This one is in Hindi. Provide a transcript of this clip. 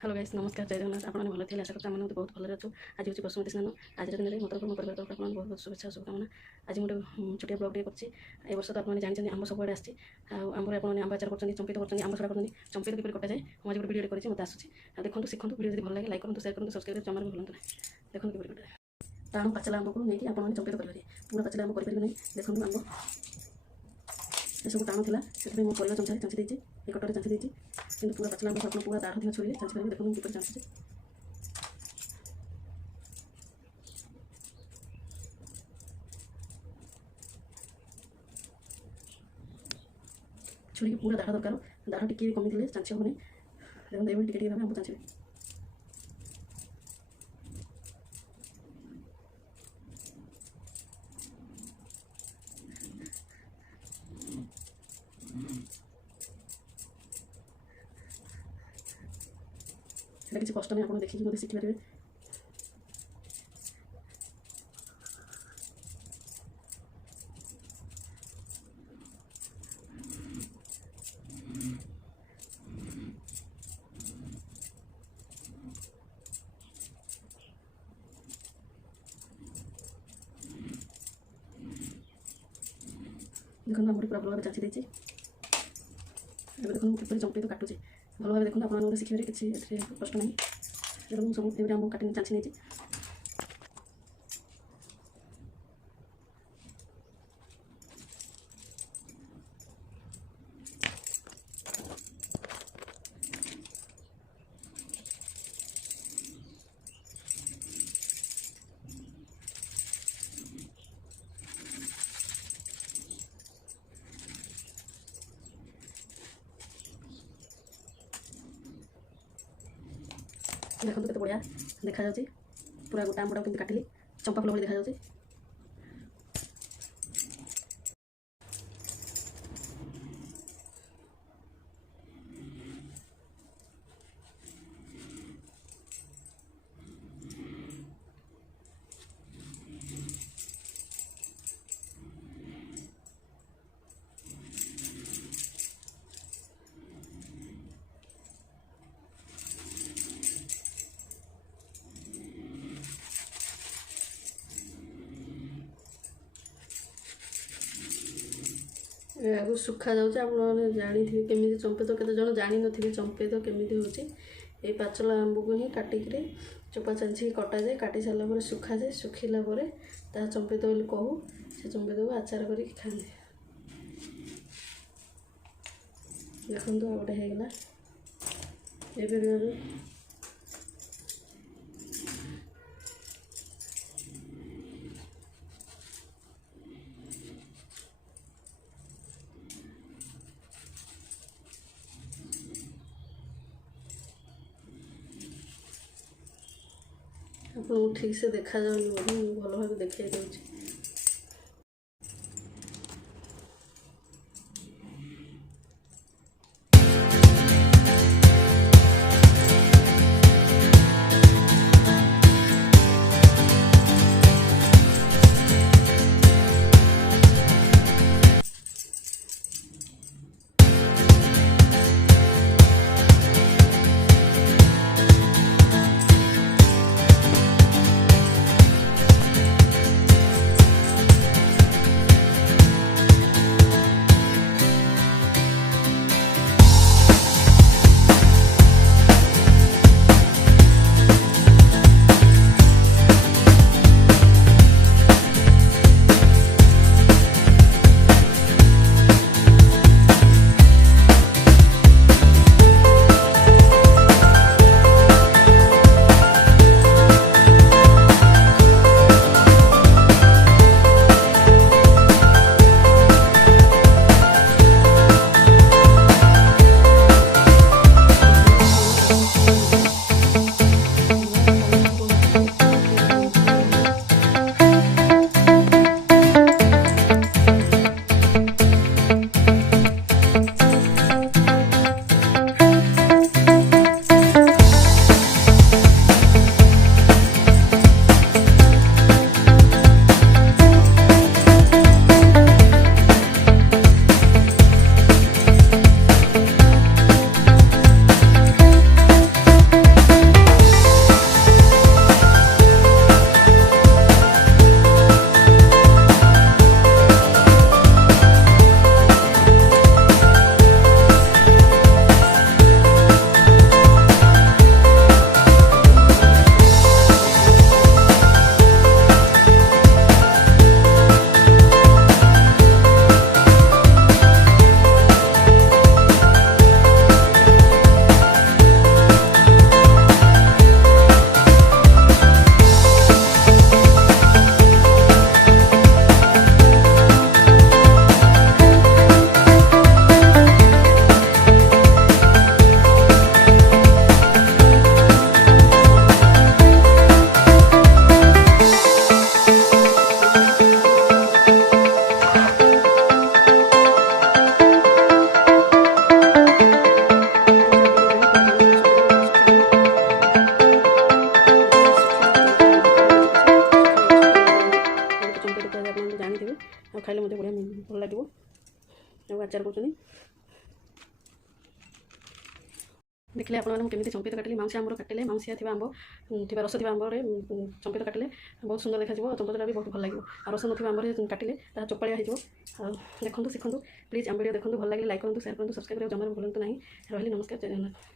हेलो गाइस नमस्कार जय जगन्नाथ आपण भल थे आशा करते बहुत भले अच्छु आज हूँ बसुमती स्नान आज दिन में मतलब मो परिवार तरफ बहुत बहुत शुभेच्छा शुभकामना। आज मुझे छोटिया ब्लॉग टे कर वर्ष तो आपने जानते आंब सबुआड़े आसी आंबर आप आंब आचार कर चंपित कर आंब सड़ा कर चंपित किपर कटा जाए मुझे गोटे वीडियो कर मत आसूँ देखो शिखु वीडियो जब भल लगे लाइक करूँ शेयर करूँ सब्सक्राइब जमा भी भूलु ना देखो किपर कटा टाणु पाचला आंब को लेकिन आपने चंपित करेंगे पूरा पाचला आंब करेंगे नहीं देखो आंब ये सब टाणु था से मुझे परिवार चमचा चाँची देती एक कटर चाँची देती कि पूरा पाचला आंब आप पूरा दाढ़ दिया छुरी चाँची पारे देखो किपर चाँची छुरी पूरा दाढ़ दरकार दाढ़ टिके कमी थे चाँची हेनी देखो ये टिके भाव आंब चाँची किसी कष्ट नहीं आप देखिए मत शिखिपारे। देखो आम पूरा भल भाव चाँची देती देखो किपर चंपी तो काटुचे भल भाव देखो आप शिखिबारे किसी कष्ट नहीं देखो सब आम काटी चाँची नहीं देखो केते बढ़िया देखा जाउची पूरा गोटा आंबटा केमती काटिली चंपा फूल भली देखा जाउची। आगु सुखा जाऊँ आप जानी केमी चंपेत केते जन जानी नथिबे चंपेत केमी होची ये पाचला आंब को ही काटिक चोपा चांची कटा जाए काटी सारा पर सुखा जाए सुखिला ता चंपेत बोली कहू से चंपेत को आचार कर खाते देखो आ गोटे होगा ये आपको ठीक से देखा जाऊनी भल भाव देखा दूसरी ଜାଣିଥିବେ ଆଉ ଖାଇଲେ ମଧ୍ୟ ବଢ଼ିଆ ଭଲ ଲାଗିବ। ଆଉ ଆଚାର କରୁଛନ୍ତି ଦେଖିଲେ ଆପଣମାନେ ମୁଁ କେମିତି ଚମ୍ପିତ କାଟିଲି। ମାଉଁସିଆ ଆମ୍ବର କାଟିଲେ ମାଉଁସିଆ ଥିବା ଆମ୍ବ ଥିବା ରସ ଥିବା ଆମ୍ବରେ ଚମ୍ପିତ କାଟିଲେ ବହୁତ ସୁନ୍ଦର ଦେଖାଯିବ ଆଉ ଚମ୍ପିତଟା ବି ବହୁତ ଭଲ ଲାଗିବ। ଆଉ ରସ ନଥିବା ଆମ୍ବରେ କାଟିଲେ ତାହା ଚୋପାଳିଆ ହେଇଯିବ। ଆଉ ଦେଖନ୍ତୁ ଶିଖନ୍ତୁ ପ୍ଲିଜ୍ ଆମ ଭିଡ଼ିଓ ଦେଖନ୍ତୁ, ଭଲ ଲାଗିଲେ ଲାଇକ୍ କରନ୍ତୁ, ସେୟାର କରନ୍ତୁ, ସବସ୍କ୍ରାଇବ୍ କରିବାକୁ ଜମାରୁ ଭୁଲନ୍ତୁ ନାହିଁ। ରହିଲି, ନମସ୍କାର, ଜୟ ଜଗନ୍ନାଥ।